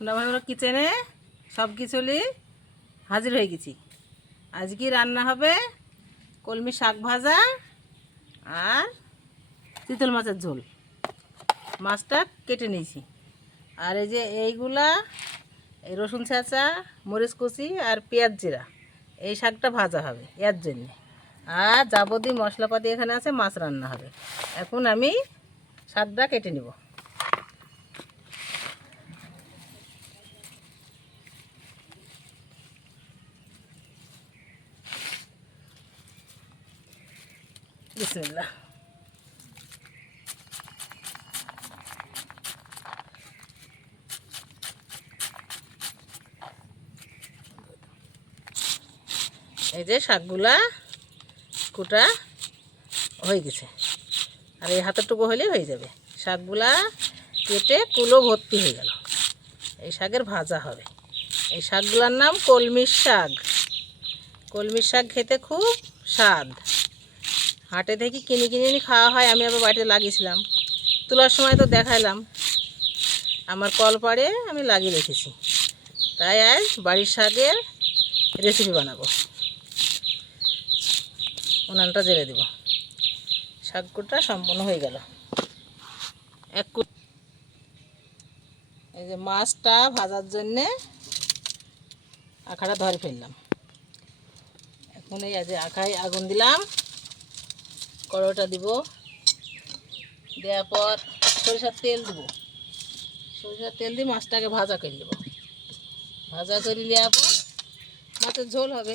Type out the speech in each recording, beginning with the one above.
আমরা কিচেনে সব কিছু হাজির হয়ে গেছি। আজকে রান্না হবে কলমি শাক ভাজা আর চিতল মাছের ঝোল। মাছটা কেটে নিয়েছি। আর এই যে এইগুলা এই রসুন ছেঁচা, মরিচ কুচি আর পেঁয়াজ জিরা, এই শাকটা ভাজা হবে এর জন্যে। আর যাবতীয় মশলাপাতি এখানে আছে, মাছ রান্না হবে। এখন আমি শাকটা কেটে নেব। বিসমিল্লাহ। এই যে শাকগুলা কুটা হয়ে গেছে, আর এই হাতেরটুকু হলেই হয়ে যাবে। শাকগুলা কেটে কুলো ভর্তি হয়ে গেল। এই শাকের ভাজা হবে। এই শাকগুলার নাম কলমির শাক। কলমির শাক খেতে খুব স্বাদ। হাটে থেকে কিনে কিনে খাওয়া হয়, আমি আবার বাড়িতে লাগিয়েছিলাম। তোলার সময় তো দেখাইলাম, আমার কলপাড়ে আমি লাগিয়ে রেখেছি। তাই আজ বাড়ির শাকের রেসিপি বানাবো। উনানটা জেলে দেব। শাকটা সম্পূর্ণ হয়ে গেল। এই যে মাছটা ভাজার জন্যে আখাটা ধরে ফেললাম। এখন এই যে আখায় আগুন দিলাম, কড়াইটা দিব। দেওয়ার পর সরিষার তেল দেবো। সরিষার তেল দিয়ে মাছটাকে ভাজা করে নেব। ভাজা করে নেওয়ার পর মাছের ঝোল হবে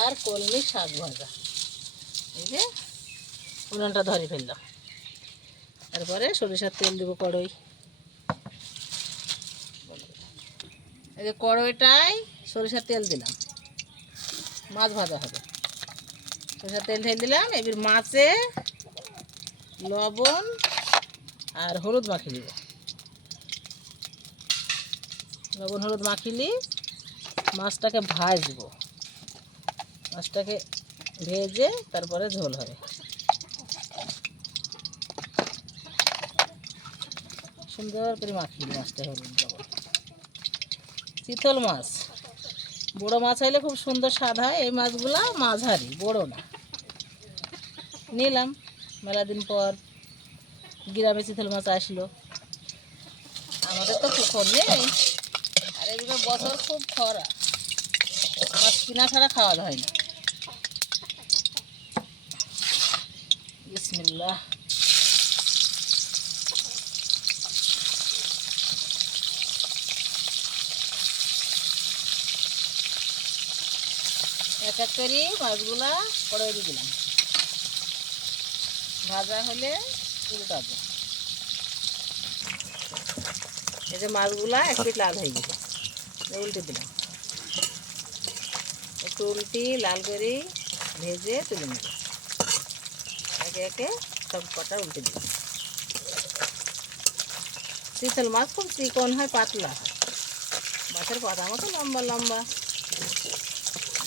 আর কলমি শাক ভাজা। এই যে উনানটা ধরে ফেললাম। তারপরে সরিষার তেল দেবো কড়াই। এই যে কড়াইটায় সরিষার তেল দিলাম, মাছ ভাজা হবে। সরিষার তেল ঢেলে দিলাম। এবার মাছে লবণ আর হলুদ মাখিয়ে দিব। লবণ হলুদ মাখিয়ে মাছটাকে ভাজবো। মাছটাকে ভেজে তারপরে ঝোল হবে। সুন্দর করে মাখিয়ে মাছটা হলুদ লবণ। চিতল মাছ, বড়ো মাছ হলে খুব সুন্দর স্বাদ হয়। এই মাছগুলা মাঝারি, বড়ো না। নিলাম, মেলা দিন পর গ্রামে চিতল মাছ আসলো। আমাদের তো পুকুর নেই, আর এদিকে বছর খুব খরা, মাছ কিনা ছাড়া খাওয়া হয় না। বিসমিল্লাহ। এক এক করে মাছগুলা কড়াই দিয়ে দিলাম। ভাজা হলে উল্টাবো। এই যে মাছগুলা একটু লাল হয়ে গেছে, উল্টে দিলাম। একটু উল্টি লাল করে ভেজে তুলে নেব। একে একে সব কটা উল্টে দিলাম। চিতল মাছ খুব চিকন হয়, পাতলা হয়, মাছের পাতা মতো লম্বা লম্বা।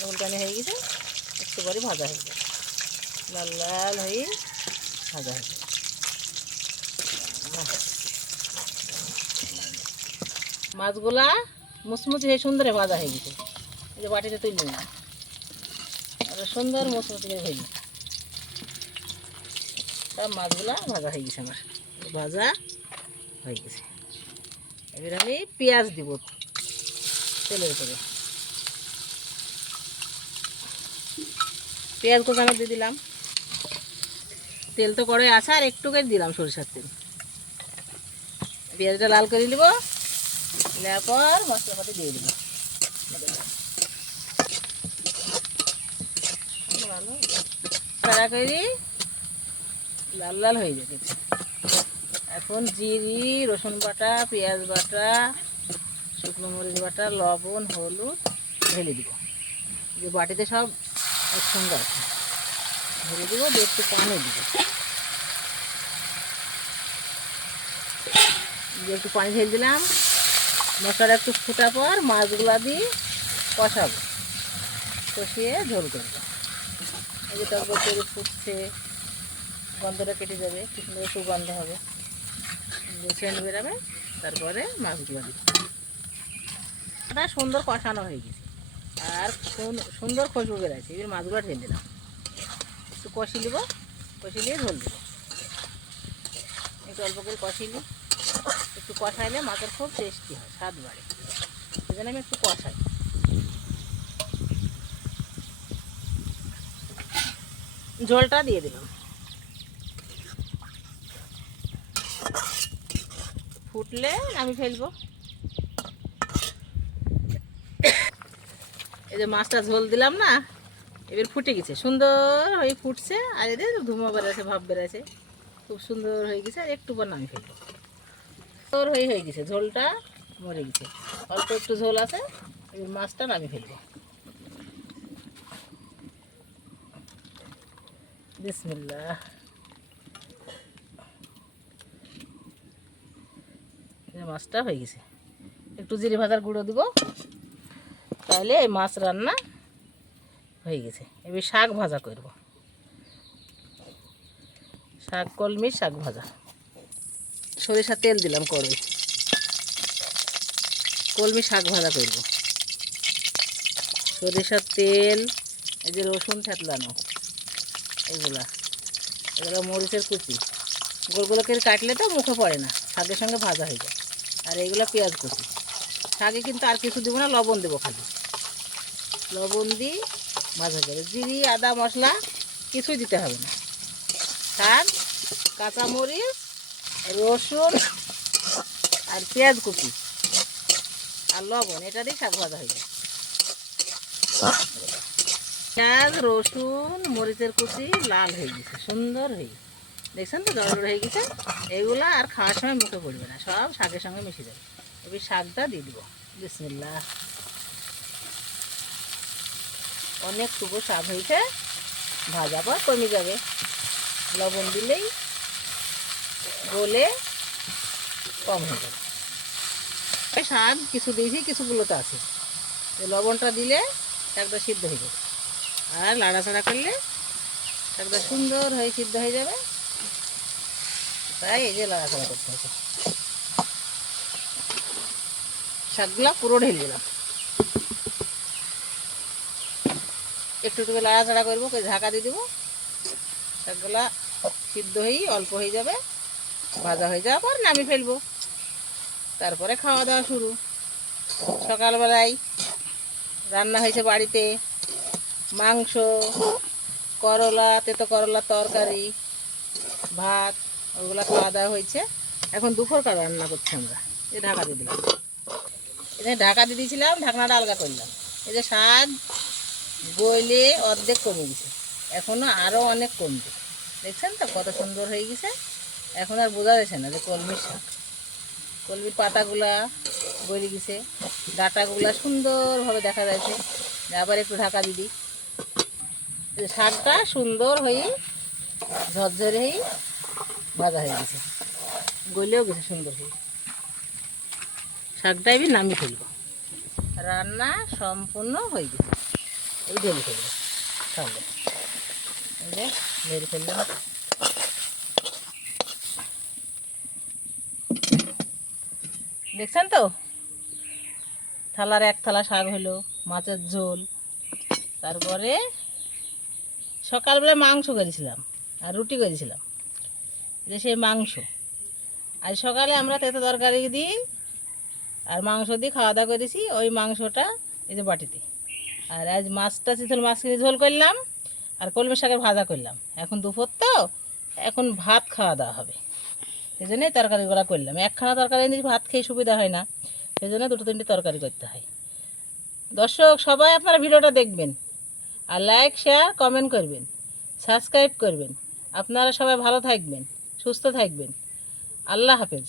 উল্টানি হয়ে গেছে, একটু করে ভাজা হয়ে যাবে, লাল লাল হয়ে ভাজা হয়ে যাবে। মাছগুলা মুচমুচি হয়ে সুন্দর ভাজা হয়ে গেছে। এই যে বাটিতে তুলে নিলাম, আর সুন্দর মুচমুচি করে ভেজে সব মাছগুলা ভাজা হয়ে গেছে। আমার ভাজা হয়ে গেছে। এবার আমি পেঁয়াজ দিব তেলের উপরে। পেঁয়াজ কোচানো দিয়ে দিলাম। তেল তো কড়াই আছে, আর একটু করে দিলাম সরিষার তেল। পেঁয়াজটা লাল করে নিব, নেওয়ার পর মশলাপাতি দিয়ে দেবো। ভালো তাড়া করে লাল লাল হয়ে যাবে। এখন জিরি, রসুন বাটা, পেঁয়াজ বাটা, শুকনো মরিচ বাটা, লবণ, হলুদ ঢেলে দিব। যে বাটিতে সব একসঙ্গে আছে ঢেলে দিব। একটু পানি দিব, একটু পানি ঢেলে দিলাম। মশলাটা একটু ফুটার পর মাছগুলা দিয়ে কষাবো, কষিয়ে ঝোল করবো। এই যে টক করে ফুটছে, গন্ধটা কেটে যাবে, কি সুন্দর সুগন্ধ হবে, সেন্ট বেরাবে। তারপরে মাছগুলো দিচ্ছি। এটা সুন্দর কষানো হয়ে গেছে আর সুন্দর খুশবু বেরোচ্ছে। এবার মাছগুলো ঢেলে দিলাম, একটু কষি নেবো, কষি নিয়ে ঝোল দেবো। একটু অল্প করে কষি নিই, একটু কষাইলে মাছের খুব টেস্টি হয়, স্বাদ বাড়ে, সেই জন্য আমি একটু কষাই। ঝোলটা দিয়ে দিলাম, ফুটলে আমি ফেলবো। এই যে মাছটা ঝোল দিলাম না, এবার ফুটে গেছে, সুন্দর হয়ে ফুটছে। আর এদের ধুমো বেড়েছে, ভাব বেড়েছে, খুব সুন্দর হয়ে গেছে। আর একটু পর নামি ফেলবো। সুন্দর হয়ে গেছে, ঝোলটা মরে গেছে, অল্প একটু ঝোল আছে। এবার মাছটা নামি ফেলবো। বিসমিল্লাহ। মাছটা হয়ে গেছে, একটু জিরে ভাজার গুঁড়ো দিব, তাহলে এই মাছ রান্না হয়ে গেছে। এবার শাক ভাজা করব, শাক, কলমি শাক ভাজা। সরিষার তেল দিলাম কড়াই, কলমি শাক ভাজা করব। সরিষার তেল, এই যে রসুন থেতলানো, এগুলা এগুলো মরিচের কুচি, গোলগুলো করে কাটলে তো মুখে পড়ে না, শাকের সঙ্গে ভাজা হয়ে যায়। আর এইগুলো পেঁয়াজ কুচি। শাকে কিন্তু আর কিছু দেবো না, লবণ দেবো খালি, লবণ দিই ভাজা করে। জিরি, আদা, মশলা কিছুই দিতে হবে না। শাক, কাঁচামরিচ, রসুন আর পেঁয়াজ কুচি আর লবণ, এটা দিয়ে শাক ভাজা হয়ে যায়। পেঁয়াজ, রসুন, মরিচের কুচি লাল হয়ে গেছে, সুন্দর হয়ে গেছে, দেখছেন তো জড় হয়ে গেছে। এইগুলো আর খাওয়ার সময় মুখে পড়বে না, সব শাকের সঙ্গে মিশে যাবে। এবার শাকটা দিয়ে দিব। বিসমিল্লাহ। অনেকটুকু শাক হয়েছে, ভাজা পর কমে যাবে, লবণ দিলেই গলে কম হয়ে যাবে। শাক কিছু দিয়েছি, কিছুগুলোতে আছে, লবণটা দিলে শাকটা সিদ্ধ হয়ে যাবে। আর লাড়াচাড়া করলে শাকটা সুন্দর হয়ে সিদ্ধ হয়ে যাবে। তাই এই যে লাড়াচাড়া করতে হবে। শাকগুলা পুরো ঢেলে দিলাম, একটু একটু লাড়াচাড়া করবো, ঢাকা দিয়ে দেবো। শাকগুলা সিদ্ধ হয়ে অল্প হয়ে যাবে, ভাজা হয়ে যাওয়ার পর নামিয়ে ফেলবো। তারপরে খাওয়া দাওয়া শুরু। সকালবেলায় রান্না হয়েছে বাড়িতে মাংস, করলা, তেতো করলার তরকারি, ভাত, ওগুলো খাওয়া দাওয়া হয়েছে। এখন দুপুরকার রান্না করছি আমরা। এই ঢাকা দিয়ে দিলাম, এই ঢাকা দিয়ে দিয়েছিলাম, ঢাকনাটা আলগা করলাম। এই যে শাক গইলে অর্ধেক কমে গেছে, এখনও আরও অনেক কমবে। দেখছেন তো কত সুন্দর হয়ে গেছে। এখন আর বোঝা যাচ্ছে না যে কলমির শাক। কলমির পাতাগুলা গলে গেছে, ডাঁটাগুলা সুন্দরভাবে দেখা যাচ্ছে। আবার একটু ঢাকা দিয়ে দিই, শাকটা সুন্দর হয়ে ঝরঝরে হয়ে ভাজা হয়ে গেছে, গলেও গেছে সুন্দর হয়ে। শাকটা এবার নামিয়ে ফেলবো, রান্না সম্পূর্ণ হয়ে গেছে। এই ঢেলে ফেলবো, তাহলে এই যে ঢেলে ফেললাম। দেখছেন তো, থালার এক থালা শাক হলো, মাছের ঝোল। তারপরে সকালবেলা মাংস করেছিলাম আর রুটি করেছিলাম, যে সেই মাংস। আজ সকালে আমরা তেতো তরকারি দিই আর মাংস দিয়ে খাওয়া দাওয়া করেছি, ওই মাংসটা এই যে বাটিতে। আর আজ মাছটা চিতল মাছ কিনে ঝোল করলাম আর কলমি শাকের ভাজা করলাম। এখন দুপুর তো, এখন ভাত খাওয়া দাওয়া হবে, সেই জন্যই তরকারিগুলো করলাম। একখানা তরকারি নিয়ে ভাত খেয়ে সুবিধা হয় না, সেই জন্য দুটো তিনটে তরকারি করতে হয়। দর্শক সবাই আপনারা ভিডিওটা দেখবেন আর লাইক, শেয়ার, কমেন্ট করবেন, সাবস্ক্রাইব করবেন। আপনারা সবাই ভালো থাকবেন, সুস্থ থাকবেন। আল্লাহ হাফেজ।